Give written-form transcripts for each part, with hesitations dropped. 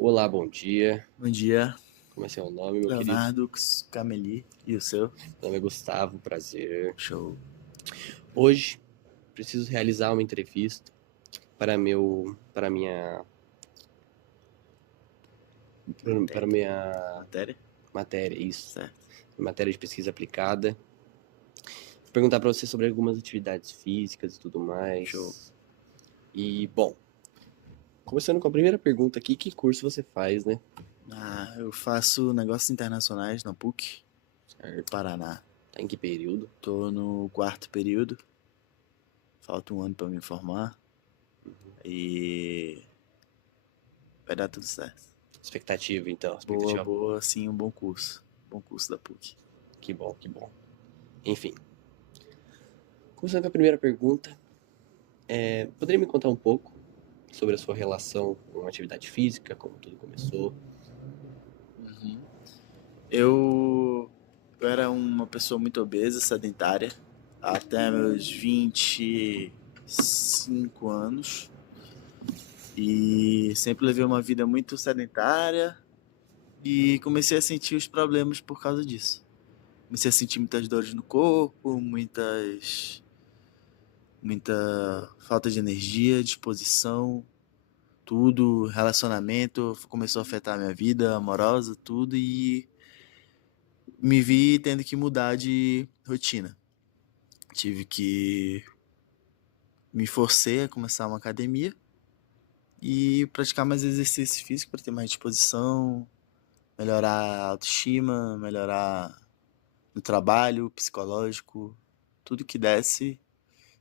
Olá, bom dia. Bom dia, Como é seu nome, meu querido? Leonardo Cameli. E o seu? Meu nome é Gustavo, prazer. Show. Hoje preciso realizar uma entrevista para minha Matéria? matéria, isso, Certo. matéria de pesquisa aplicada. Vou perguntar para você sobre algumas atividades físicas e tudo mais. Show. E, bom, começando com a primeira pergunta aqui, que curso você faz, né? Eu faço negócios internacionais na PUC, Certo. Paraná. Tá em que período? Tô no 4º período. Falta um ano pra me formar. E vai dar tudo certo. Expectativa, então. Boa, sim, um bom curso. Bom curso da PUC. Que bom, que bom. Enfim. Começando com a primeira pergunta, poderia me contar um pouco sobre a sua relação com a atividade física, como tudo começou? Eu era uma pessoa muito obesa, sedentária, até meus 25 anos. E sempre levei uma vida muito sedentária e comecei a sentir os problemas por causa disso. Comecei a sentir muitas dores no corpo, muita falta de energia, disposição, tudo, relacionamento começou a afetar a minha vida amorosa, tudo, e me vi tendo que mudar de rotina. Tive que me forcei a começar uma academia e praticar mais exercício físico para ter mais disposição, melhorar a autoestima, melhorar no trabalho, psicológico, tudo que desse.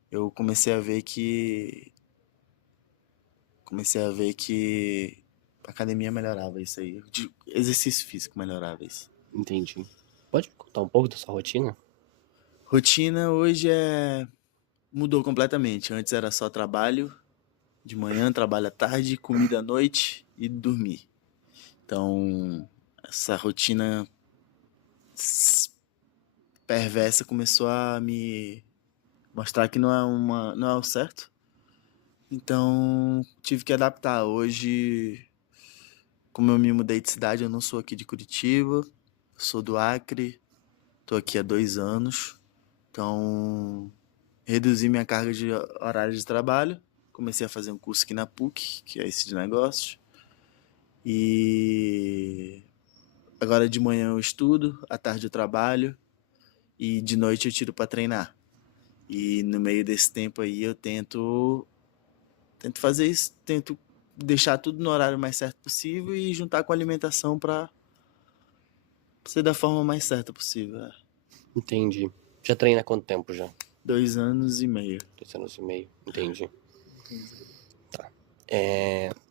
Eu comecei a ver que a academia melhorava isso aí. Exercício físico melhorava isso. Entendi. Pode contar um pouco da sua rotina? Rotina hoje mudou completamente. Antes era só trabalho de manhã, trabalho à tarde, comida à noite e dormir. Então, essa rotina perversa começou a me mostrar que não é o certo. Então, tive que adaptar. Hoje, como eu me mudei de cidade, eu não sou aqui de Curitiba, sou do Acre, tô aqui há 2 anos. Então, reduzi minha carga de horário de trabalho, comecei a fazer um curso aqui na PUC, que é esse de negócios. E agora de manhã eu estudo, à tarde eu trabalho e de noite eu tiro para treinar. E no meio desse tempo aí eu tento fazer isso, tento deixar tudo no horário mais certo possível e juntar com a alimentação para ser da forma mais certa possível. Entendi. Já treina há quanto tempo já? 2 anos e meio. 2 anos e meio. Entendi. Tá.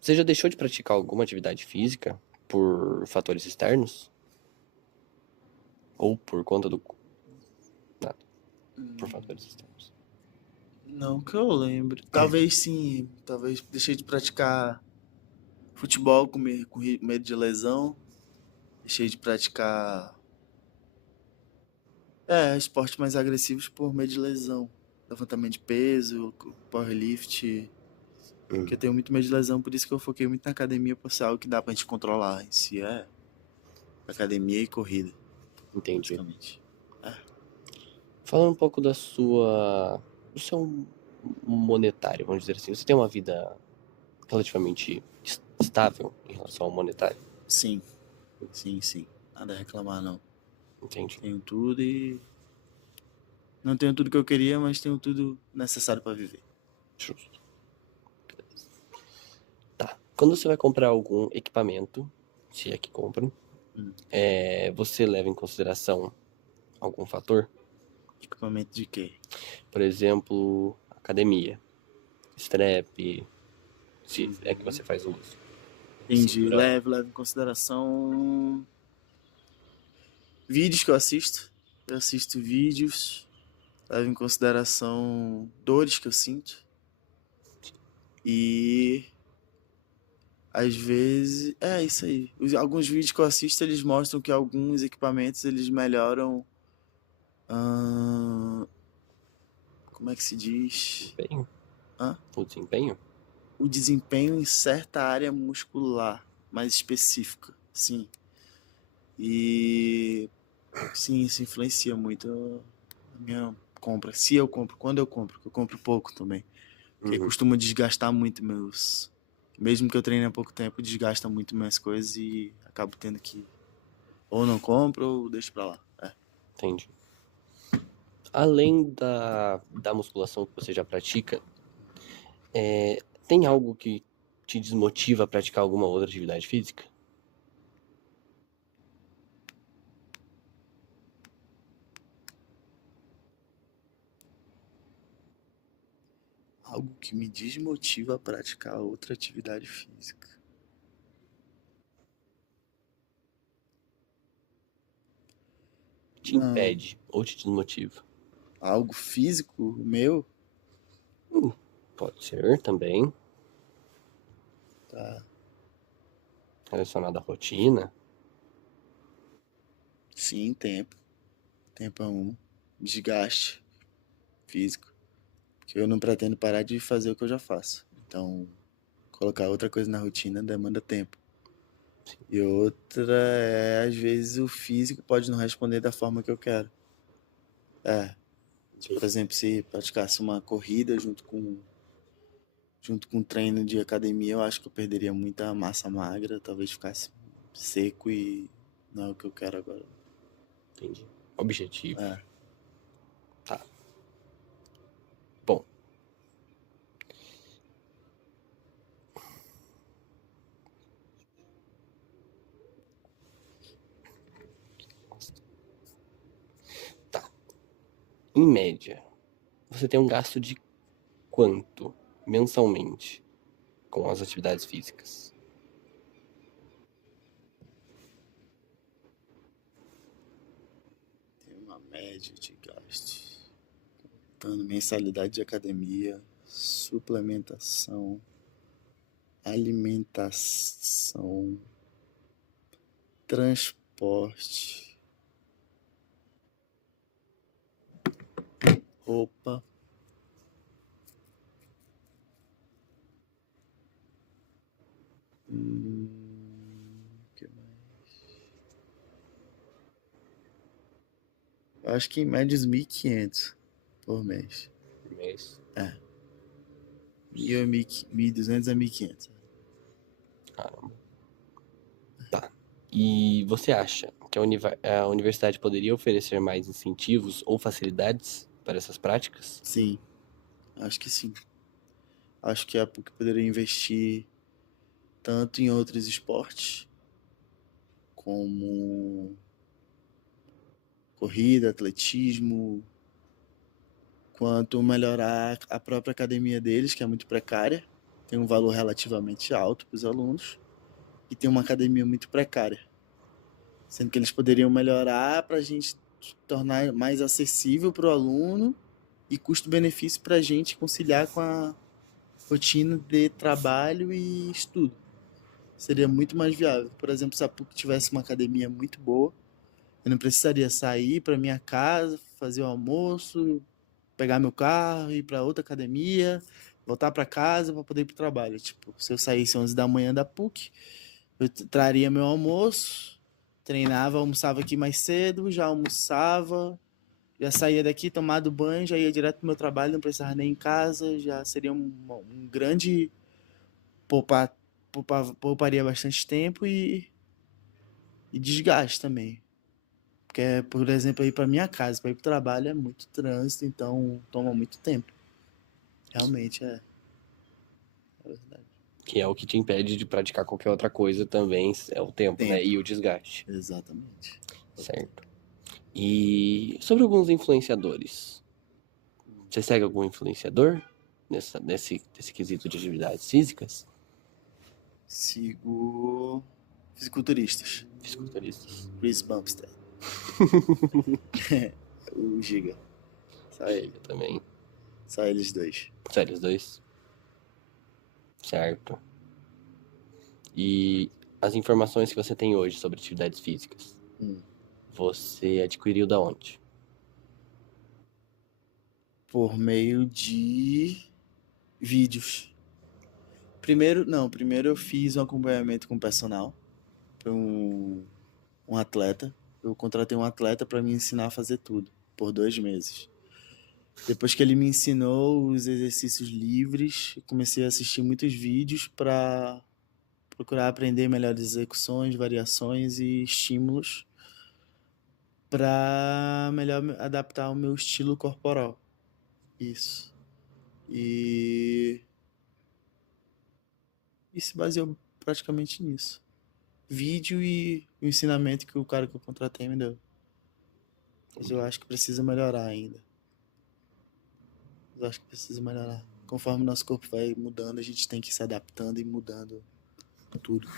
Você já deixou de praticar alguma atividade física por fatores externos? Ou por conta do... Nada. Por fatores externos. Não que eu lembre. Talvez sim, talvez deixei de praticar futebol com medo de lesão. Deixei de praticar esportes mais agressivos por medo de lesão. Levantamento de peso, powerlift. Porque eu tenho muito medo de lesão, por isso que eu foquei muito na academia, por ser algo que dá pra gente controlar. Em si é academia e corrida, Entendi. basicamente. Falando um pouco do seu monetário, vamos dizer assim. Você tem uma vida relativamente estável em relação ao monetário? Sim, sim. Nada a reclamar, não. Entendi. Tenho tudo e... Não tenho tudo que eu queria, mas tenho tudo necessário pra viver. Justo. Beleza. Tá. Quando você vai comprar algum equipamento, se é que compra, você leva em consideração algum fator? Equipamento de quê? Por exemplo, academia, strap, se é que você faz uso. Entendi. Cinturão. Levo em consideração vídeos que eu assisto. Eu assisto vídeos, levo em consideração dores que eu sinto. E às vezes, é isso aí. Alguns vídeos que eu assisto, eles mostram que alguns equipamentos eles melhoram, como é que se diz? Desempenho? Hã? O desempenho? O desempenho em certa área muscular, mais específica, sim. E sim, isso influencia muito a minha compra. Se eu compro, quando eu compro, que eu compro pouco também. Porque Uhum. costuma desgastar muito meus. Mesmo que eu treine há pouco tempo, desgasta muito minhas coisas e acabo tendo que. Ou não compro ou deixo pra lá. Entendi. Além da musculação que você já pratica, tem algo que te desmotiva a praticar alguma outra atividade física? Algo que me desmotiva a praticar outra atividade física. Te Não. impede ou te desmotiva? Algo físico meu? Pode ser também, Tá. relacionado à rotina. Sim, tempo. Tempo é um. Desgaste físico. Porque eu não pretendo parar de fazer o que eu já faço. Então, colocar outra coisa na rotina demanda tempo. E outra é, às vezes, o físico pode não responder da forma que eu quero. Por exemplo, se praticasse uma corrida junto com um treino de academia, eu acho que eu perderia muita massa magra, talvez ficasse seco e não é o que eu quero agora. Entendi. Objetivo. É. Tá. Bom. Tá. Em média, você tem um gasto de quanto mensalmente com as atividades físicas? Tem uma média de gasto. Contando mensalidade de academia, suplementação, alimentação, transporte, roupa. Que mais? Eu acho que em média uns 1.500 por mês. Por mês? 1.200 a 1.500. Caramba. Tá. E você acha que a universidade poderia oferecer mais incentivos ou facilidades para essas práticas? Sim, acho que sim. Acho que a PUC poderia investir tanto em outros esportes, como corrida, atletismo, quanto melhorar a própria academia deles, que é muito precária, tem um valor relativamente alto para os alunos, e tem uma academia muito precária. Sendo que eles poderiam melhorar para a gente tornar mais acessível para o aluno e custo-benefício para a gente conciliar com a rotina de trabalho e estudo. Seria muito mais viável. Por exemplo, se a PUC tivesse uma academia muito boa, eu não precisaria sair para minha casa, fazer o almoço, pegar meu carro, ir para outra academia, voltar para casa para poder ir para o trabalho. Tipo, se eu saísse 11 da manhã da PUC, eu traria meu almoço, treinava, almoçava aqui mais cedo, já almoçava, já saía daqui, tomado banho, já ia direto pro meu trabalho, não precisava nem em casa, já seria um grande pouparia bastante tempo e desgaste também. Porque, por exemplo, ir para minha casa, para ir para o trabalho é muito trânsito, então toma muito tempo. Realmente é verdade. Que é o que te impede de praticar qualquer outra coisa também, é o tempo, né? Tempo, E o desgaste. exatamente. Certo. E sobre alguns influenciadores. Você segue algum influenciador nesse quesito de atividades físicas? Sigo fisiculturistas. Fisiculturistas. Chris Bumstead. O Giga. Só ele. Giga também. Só eles dois. Sério, os dois? Certo. E as informações que você tem hoje sobre atividades físicas, você adquiriu da onde? Por meio de vídeos. Primeiro eu fiz um acompanhamento com o personal, para um atleta. Eu contratei um atleta para me ensinar a fazer tudo, por 2 meses. Depois que ele me ensinou os exercícios livres, eu comecei a assistir muitos vídeos para procurar aprender melhores execuções, variações e estímulos para melhor adaptar ao meu estilo corporal. Isso. E se baseou praticamente nisso. Vídeo e o ensinamento que o cara que eu contratei me deu. Mas eu acho que precisa melhorar ainda. Eu acho que precisa melhorar. Conforme o nosso corpo vai mudando, a gente tem que ir se adaptando e mudando tudo.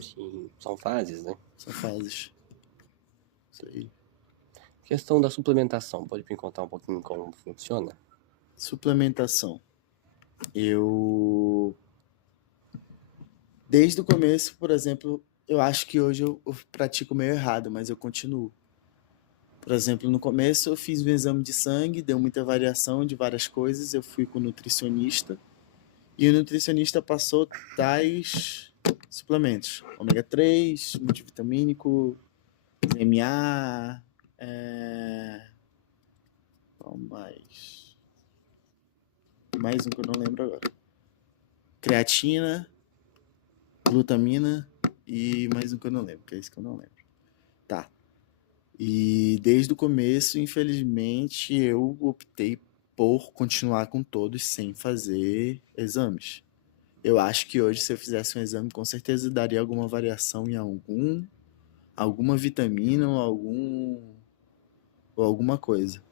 Sim, são fases, né? São fases. Isso aí. Questão da suplementação, pode me contar um pouquinho como funciona? Suplementação. Desde o começo, por exemplo, eu acho que hoje eu pratico meio errado, mas eu continuo. Por exemplo, no começo eu fiz um exame de sangue, deu muita variação de várias coisas, eu fui com o nutricionista, e o nutricionista passou tais suplementos: ômega 3, multivitamínico, MA, qual mais? Mais um que eu não lembro agora. Creatina, glutamina e mais um que eu não lembro, que é esse que eu não lembro. Tá. E desde o começo, infelizmente, eu optei por continuar com todos sem fazer exames. Eu acho que hoje, se eu fizesse um exame, com certeza daria alguma variação em alguma vitamina ou alguma coisa.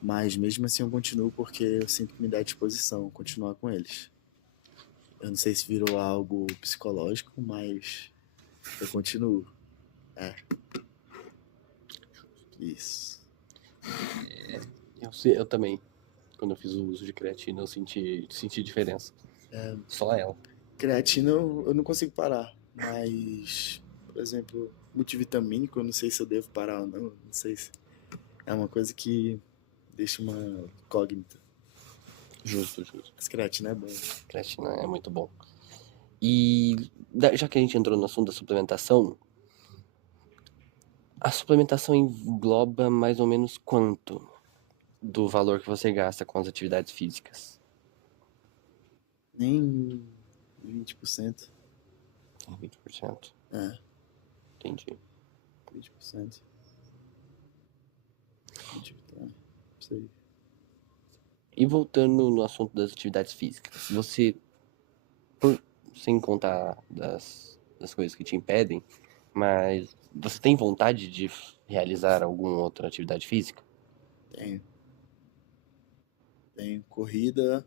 Mas mesmo assim eu continuo porque eu sinto que me dá disposição continuar com eles. Eu não sei se virou algo psicológico, mas eu continuo. Isso. Eu também, quando eu fiz o uso de creatina, eu senti diferença. Só ela. Creatina eu não consigo parar, mas, por exemplo, multivitamínico, eu não sei se eu devo parar ou não. Não sei se é uma coisa que deixa uma incógnita. Justo. Mas creatina é bom. Creatina é muito bom. E já que a gente entrou no assunto da suplementação, a suplementação engloba mais ou menos quanto do valor que você gasta com as atividades físicas? Nem 20%. 20%. É, Entendi. 20%. 20%. Isso aí. E voltando no assunto das atividades físicas, você, sem contar das coisas que te impedem, mas você tem vontade de realizar alguma outra atividade física? Tenho. Corrida.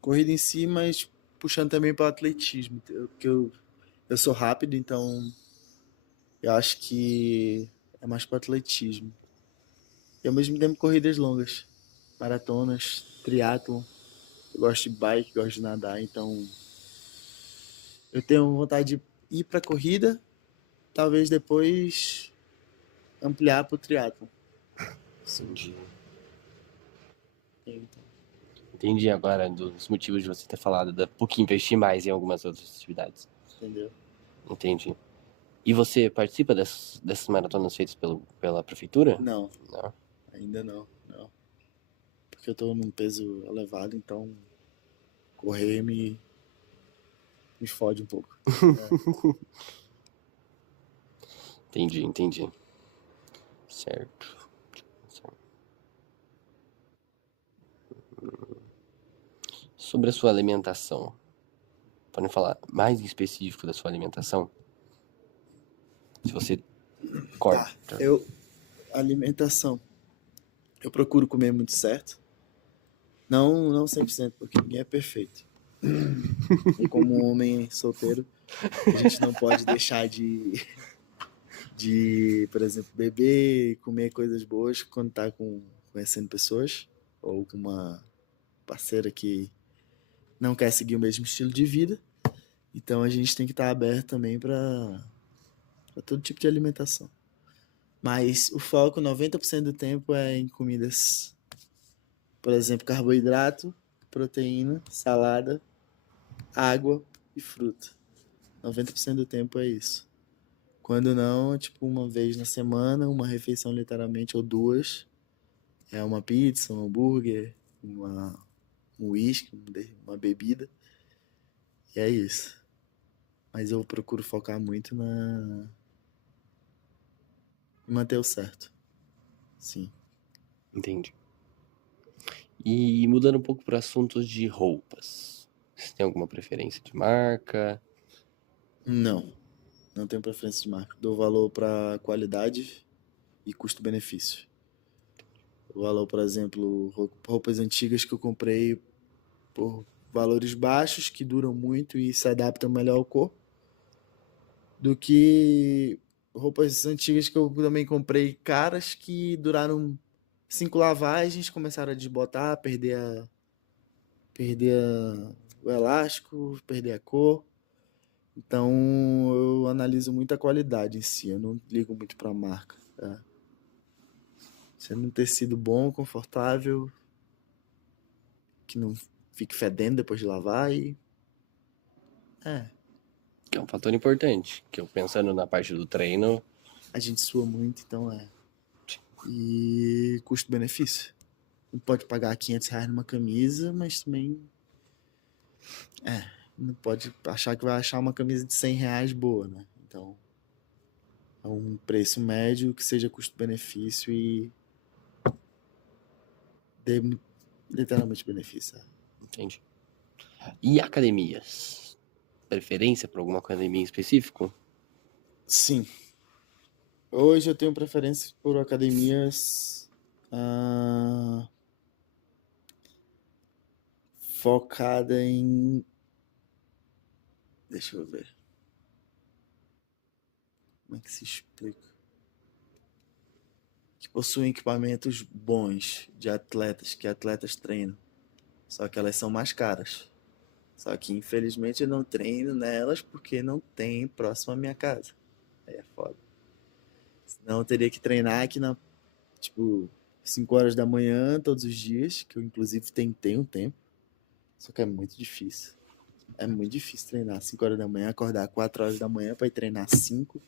Corrida em si, mas puxando também para o atletismo. Porque eu sou rápido, então eu acho que é mais para atletismo. E ao mesmo tempo corridas longas. Maratonas, triatlon. Eu gosto de bike, gosto de nadar, então eu tenho vontade de ir para corrida, talvez depois ampliar para o triatlon. Entendi. Então, Entendi agora dos motivos de você ter falado da PUC investir mais em algumas outras atividades. entendeu? Entendi. E você participa dessas maratonas feitas pela prefeitura? Não, Não. ainda não. Porque eu tô num peso elevado, então correr me fode um pouco. Entendi. Certo. Sobre a sua alimentação. Pode falar mais em específico da sua alimentação? Se você corta. Alimentação. Eu procuro comer muito certo. Não 100%, porque ninguém é perfeito. E como um homem solteiro, a gente não pode deixar por exemplo, beber e comer coisas boas quando tá conhecendo pessoas ou com uma parceira que não quer seguir o mesmo estilo de vida. Então a gente tem que estar aberto também para todo tipo de alimentação. Mas o foco 90% do tempo é em comidas, por exemplo, carboidrato proteína, salada, água e fruta. 90% do tempo é isso. Quando não, tipo, uma vez na semana, uma refeição literalmente, ou duas. É uma pizza, um hambúrguer, um uísque, uma bebida. E é isso. Mas eu procuro focar muito em manter o certo. Sim. Entendi. E mudando um pouco para assuntos de roupas. Você tem alguma preferência de marca? Não. Não tenho preferência de marca. Dou valor para qualidade e custo-benefício. Dou valor, por exemplo, roupas antigas que eu comprei por valores baixos, que duram muito e se adaptam melhor ao corpo, do que roupas antigas que eu também comprei caras, que duraram 5 lavagens, começaram a desbotar, o elástico, perder a cor. Então eu analiso muito a qualidade em si, eu não ligo muito pra marca. Sendo um tecido bom, confortável, que não fique fedendo depois de lavar e. É, Que é um fator importante. Que eu pensando na parte do treino, a gente sua muito, então é. E custo-benefício. Não pode pagar R$ 500 numa camisa, mas também. Não pode achar que vai achar uma camisa de R$ 100 boa, né? Então, é um preço médio que seja custo-benefício e dê literalmente benefício. entende? E academias? Preferência por alguma academia em específico? Sim. Hoje eu tenho preferência por academias focada em. Deixa eu ver. Como é que se explica? Que possuem equipamentos bons de atletas, que atletas treinam. Só que elas são mais caras. Só que infelizmente eu não treino nelas porque não tem próximo à minha casa. Aí é foda. Senão eu teria que treinar aqui tipo, 5 horas da manhã todos os dias, que eu inclusive tentei um tempo. Só que é muito difícil. É muito difícil treinar 5 horas da manhã, acordar 4 horas da manhã para ir treinar 5,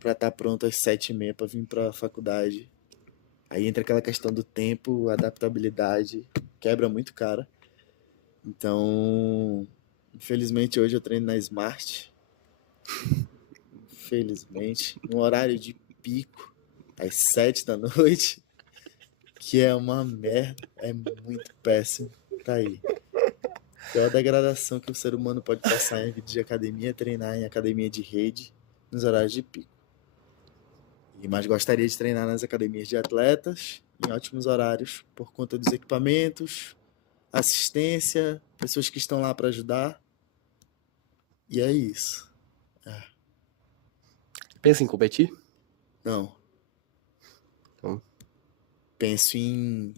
para estar pronto às 7h30 para vir para a faculdade. Aí entra aquela questão do tempo, adaptabilidade, quebra muito cara. Então, infelizmente hoje eu treino na Smart. Infelizmente, no horário de pico, às 7 da noite, que é uma merda, é muito péssimo. Tá aí. Pior degradação que o ser humano pode passar em vida de academia é treinar em academia de rede nos horários de pico. Mas gostaria de treinar nas academias de atletas em ótimos horários por conta dos equipamentos, assistência, pessoas que estão lá para ajudar. E é isso. Pensa em competir? Não. Então, Penso em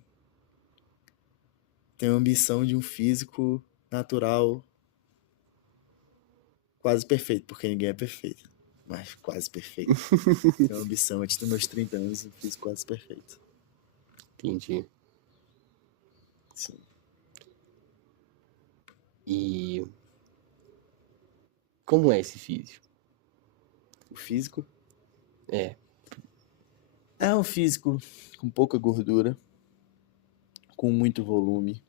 ter a ambição de um físico natural quase perfeito, porque ninguém é perfeito, mas quase perfeito. Tenho a ambição antes dos meus 30 anos, um físico quase perfeito. entendi. Sim. E como é esse físico? O físico É, é um físico com pouca gordura, com muito volume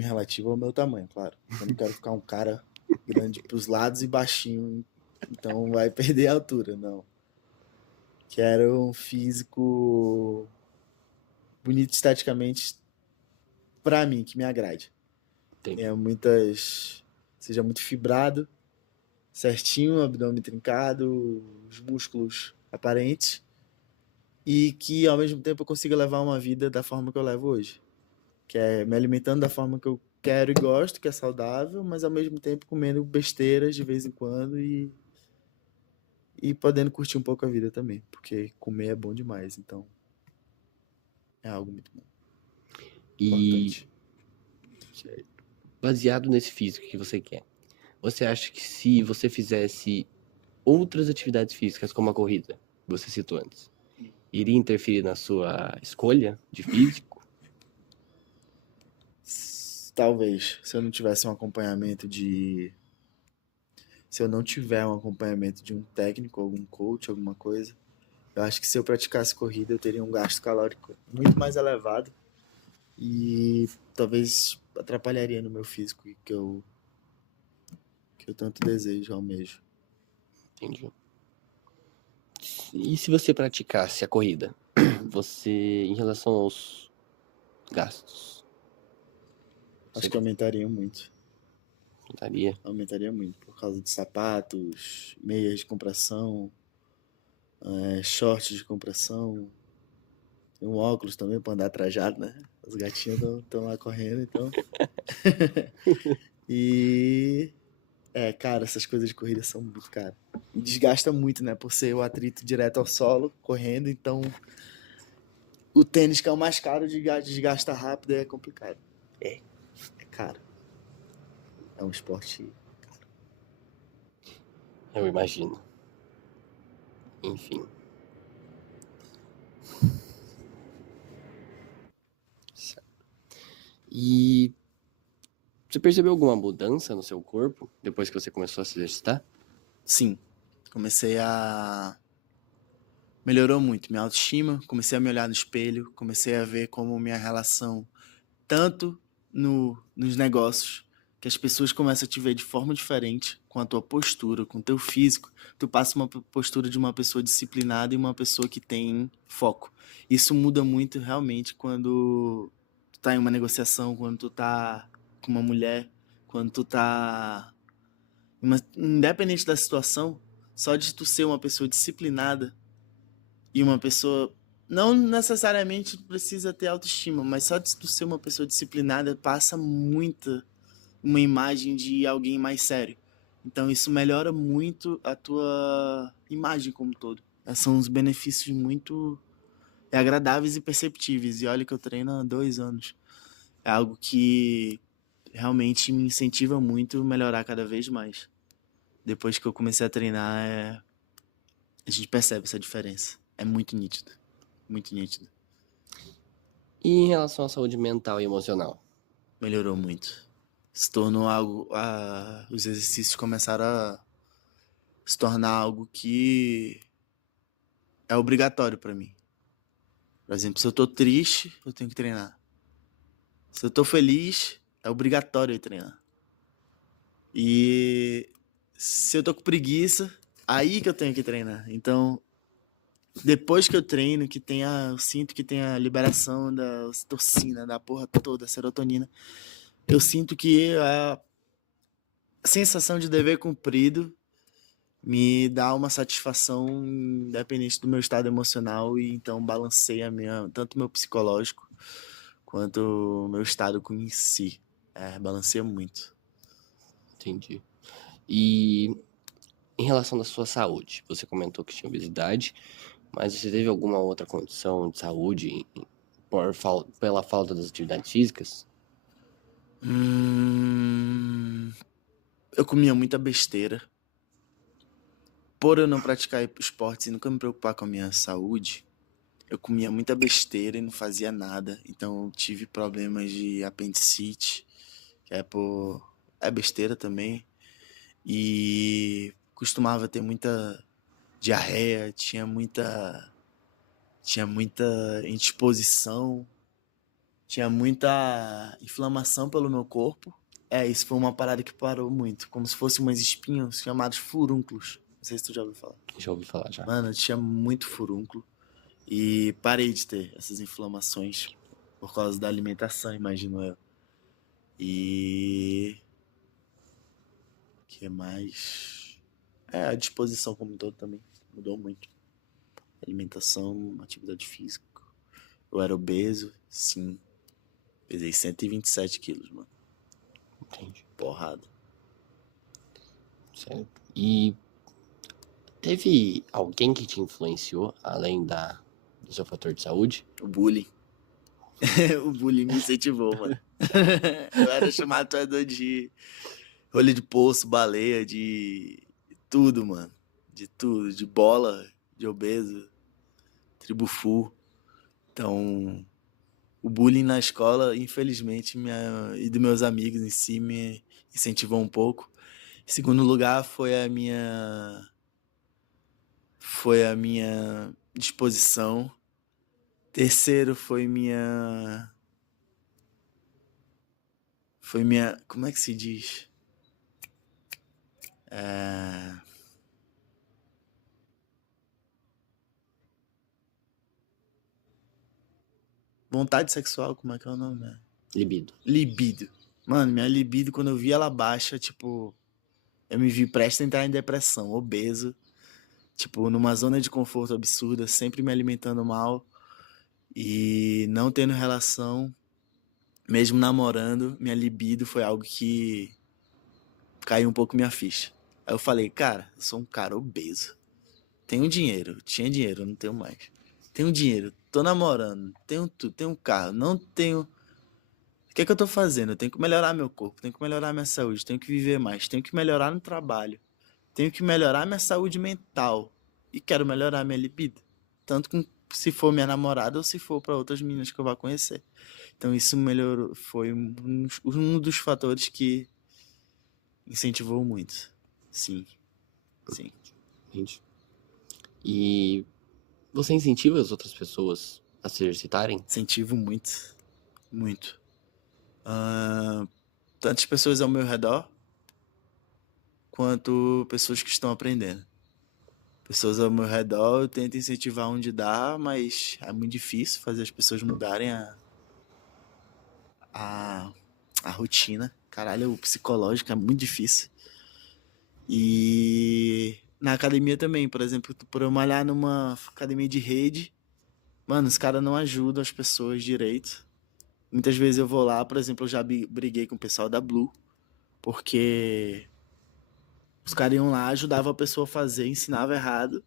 relativo ao meu tamanho, claro. Eu não quero ficar um cara grande pros lados e baixinho, então vai perder a altura, não. Quero um físico bonito esteticamente pra mim, que me agrade. entendi. Seja muito fibrado, certinho, abdômen trincado, os músculos aparentes, e que ao mesmo tempo eu consiga levar uma vida da forma que eu levo hoje, que é me alimentando da forma que eu quero e gosto, que é saudável, mas ao mesmo tempo comendo besteiras de vez em quando e podendo curtir um pouco a vida também, porque comer é bom demais, então é algo muito bom, E importante. baseado nesse físico que você quer, você acha que se você fizesse outras atividades físicas, como a corrida, que você citou antes, iria interferir na sua escolha de físico? Talvez, se eu não tivesse um acompanhamento de... Se eu não tiver um acompanhamento de um técnico, algum coach, alguma coisa, eu acho que se eu praticasse corrida, eu teria um gasto calórico muito mais elevado e talvez atrapalharia no meu físico que eu tanto desejo, almejo. Entendi. E se você praticasse a corrida, você, em relação aos gastos, Acho você que aumentaria muito. contaria? Aumentaria muito, por causa de sapatos, meias de compressão, shorts de compressão, tem um óculos também para andar trajado, né? As gatinhas estão lá correndo, então. E cara, essas coisas de corrida são muito caras. E desgasta muito, né? Por ser o atrito direto ao solo, correndo, então o tênis que é o mais caro desgasta rápido e é complicado. É caro. É um esporte. Eu imagino. Enfim. Certo. E você percebeu alguma mudança no seu corpo depois que você começou a se exercitar? Sim, comecei a... Melhorou muito minha autoestima, comecei a me olhar no espelho, comecei a ver como minha relação, tanto nos negócios, que as pessoas começam a te ver de forma diferente, com a tua postura, com o teu físico. Tu passa uma postura de uma pessoa disciplinada e uma pessoa que tem foco. Isso muda muito realmente quando tu tá em uma negociação, quando tu tá com uma mulher, quando tu tá... Independente da situação, só de tu ser uma pessoa disciplinada e uma pessoa... Não necessariamente precisa ter autoestima, mas só de tu ser uma pessoa disciplinada passa muita uma imagem de alguém mais sério. Então isso melhora muito a tua imagem como um todo. São uns benefícios muito agradáveis e perceptíveis. E olha que eu treino há 2 anos. É algo que realmente me incentiva muito a melhorar cada vez mais. Depois que eu comecei a treinar, a gente percebe essa diferença. É muito nítido. Muito nítido. E em relação à saúde mental e emocional? Melhorou muito. Se tornou algo... os exercícios começaram a se tornar algo que é obrigatório pra mim. Por exemplo, se eu tô triste, eu tenho que treinar. Se eu tô feliz, é obrigatório eu treinar. E se eu tô com preguiça, aí que eu tenho que treinar. Então, depois que eu treino, eu sinto que tem a liberação da ocitocina, da porra toda, serotonina. Eu sinto que a sensação de dever cumprido me dá uma satisfação independente do meu estado emocional e então balanceia tanto meu psicológico quanto o meu estado em si. Balanceia muito. Entendi. E em relação à sua saúde, você comentou que tinha obesidade, mas você teve alguma outra condição de saúde pela falta das atividades físicas? Eu comia muita besteira. Por eu não praticar esportes e nunca me preocupar com a minha saúde, eu comia muita besteira e não fazia nada. Então eu tive problemas de apendicite, que é besteira também. E costumava ter muita diarreia, tinha muita indisposição, tinha muita inflamação pelo meu corpo. Isso foi uma parada que parou muito, como se fossem umas espinhos chamados furúnculos. Não sei se tu já ouviu falar. Já ouvi falar já. Mano, eu tinha muito furúnculo e parei de ter essas inflamações por causa da alimentação, imagino eu. E que mais? A disposição como um todo também mudou muito. Alimentação, atividade física. Eu era obeso, sim. Pesei 127 quilos, mano. Entendi. Porrada. Certo. E teve alguém que te influenciou, além do seu fator de saúde? O bullying. O bullying me incentivou, mano. Eu era chamado torcedor de rolha de poço, baleia, de tudo, mano. De tudo. De bola, de obeso, tribo full. Então, o bullying na escola, infelizmente, e dos meus amigos em si me incentivou um pouco. Em segundo lugar, foi a minha disposição. Terceiro foi minha, como é que se diz? É, vontade sexual, como é que é o nome? Libido. Libido. Mano, minha libido, quando eu vi ela baixa, tipo, eu me vi prestes a entrar em depressão, obeso, tipo, numa zona de conforto absurda, sempre me alimentando mal e não tendo relação, mesmo namorando, minha libido foi algo que caiu um pouco minha ficha. Aí eu falei, cara, eu sou um cara obeso. Tenho dinheiro, tinha dinheiro, não tenho mais. Tenho dinheiro, tô namorando, tenho tudo, tenho um carro, não tenho. O que é que eu tô fazendo? Eu tenho que melhorar meu corpo, tenho que melhorar minha saúde, tenho que viver mais, tenho que melhorar no trabalho, tenho que melhorar minha saúde mental e quero melhorar minha libido. Tanto com, se for minha namorada ou se for para outras meninas que eu vá conhecer. Então isso melhorou, foi um dos fatores que incentivou muito. Sim, sim. Entende? E você incentiva as outras pessoas a se exercitarem? Incentivo muito, muito. Tantas pessoas ao meu redor, quanto pessoas que estão aprendendo. Pessoas ao meu redor, eu tento incentivar onde dá, mas é muito difícil fazer as pessoas mudarem a, a rotina. Caralho, o psicológico é muito difícil. E na academia também, por exemplo, por eu malhar numa academia de rede, mano, os caras não ajudam as pessoas direito. Muitas vezes eu vou lá, por exemplo, eu já briguei com o pessoal da Blue, porque os caras iam lá, ajudavam a pessoa a fazer, ensinava errado.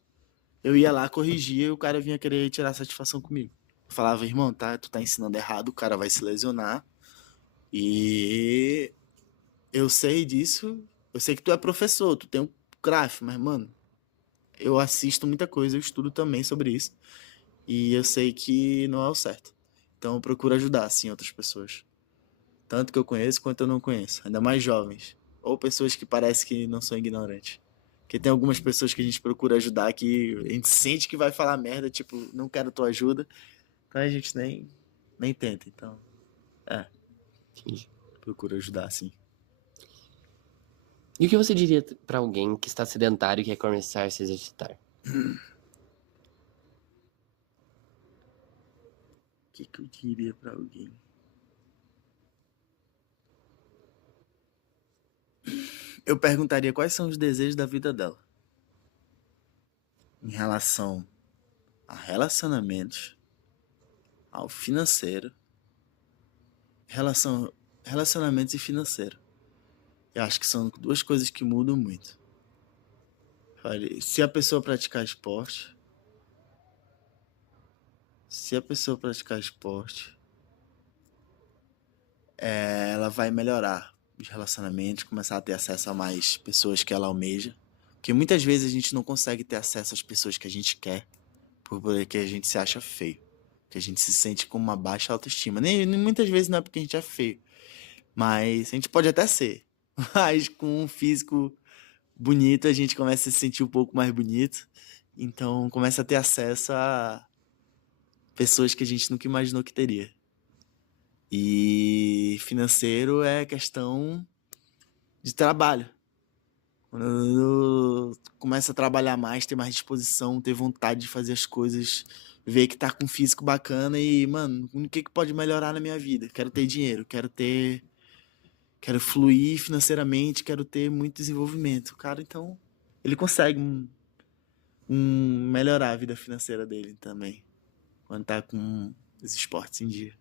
Eu ia lá, corrigia e o cara vinha querer tirar satisfação comigo. Eu falava, irmão, tá, tu tá ensinando errado, o cara vai se lesionar. E eu sei disso, eu sei que tu é professor, tu tem um gráfico, mas, mano, eu assisto muita coisa, eu estudo também sobre isso. E eu sei que não é o certo. Então eu procuro ajudar, assim, outras pessoas. Tanto que eu conheço quanto eu não conheço. Ainda mais jovens. Ou pessoas que parecem que não são ignorantes. Porque tem algumas pessoas que a gente procura ajudar que a gente sente que vai falar merda, tipo, não quero tua ajuda. Então a gente nem tenta. Então, Entendi. procura ajudar, sim. E o que você diria pra alguém que está sedentário e quer começar a se exercitar? O que, que eu diria pra alguém? Eu perguntaria quais são os desejos da vida dela. Em relação a relacionamentos, ao financeiro, relação, relacionamentos e financeiro. Eu acho que são duas coisas que mudam muito. Olha, se a pessoa praticar esporte, ela vai melhorar os relacionamentos, começar a ter acesso a mais pessoas que ela almeja. Porque muitas vezes a gente não consegue ter acesso às pessoas que a gente quer, porque a gente se acha feio. Que a gente se sente com uma baixa autoestima. Nem muitas vezes não é porque a gente é feio. Mas a gente pode até ser. Mas com um físico bonito, a gente começa a se sentir um pouco mais bonito. Então começa a ter acesso a pessoas que a gente nunca imaginou que teria. E financeiro é questão de trabalho. Quando começa a trabalhar mais, ter mais disposição, ter vontade de fazer as coisas, ver que tá com um físico bacana e, mano, o que pode melhorar na minha vida? Quero ter dinheiro, quero fluir financeiramente, quero ter muito desenvolvimento. Cara, então, ele consegue melhorar a vida financeira dele também, quando tá com os esportes em dia,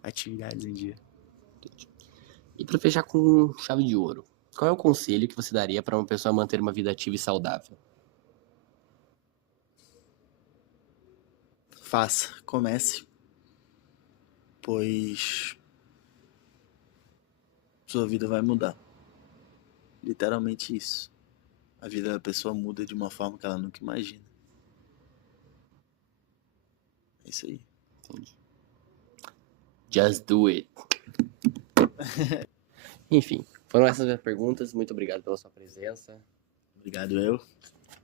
atividades em dia. E pra fechar com chave de ouro, qual é o conselho que você daria pra uma pessoa manter uma vida ativa e saudável? Faça, comece, pois sua vida vai mudar. Literalmente isso. A vida da pessoa muda de uma forma que ela nunca imagina. É isso aí. Entendi. Just do it. Enfim, foram essas minhas perguntas. Muito obrigado pela sua presença. Obrigado, eu.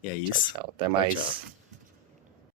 E é isso. Tchau, tchau. Até mais. Tchau.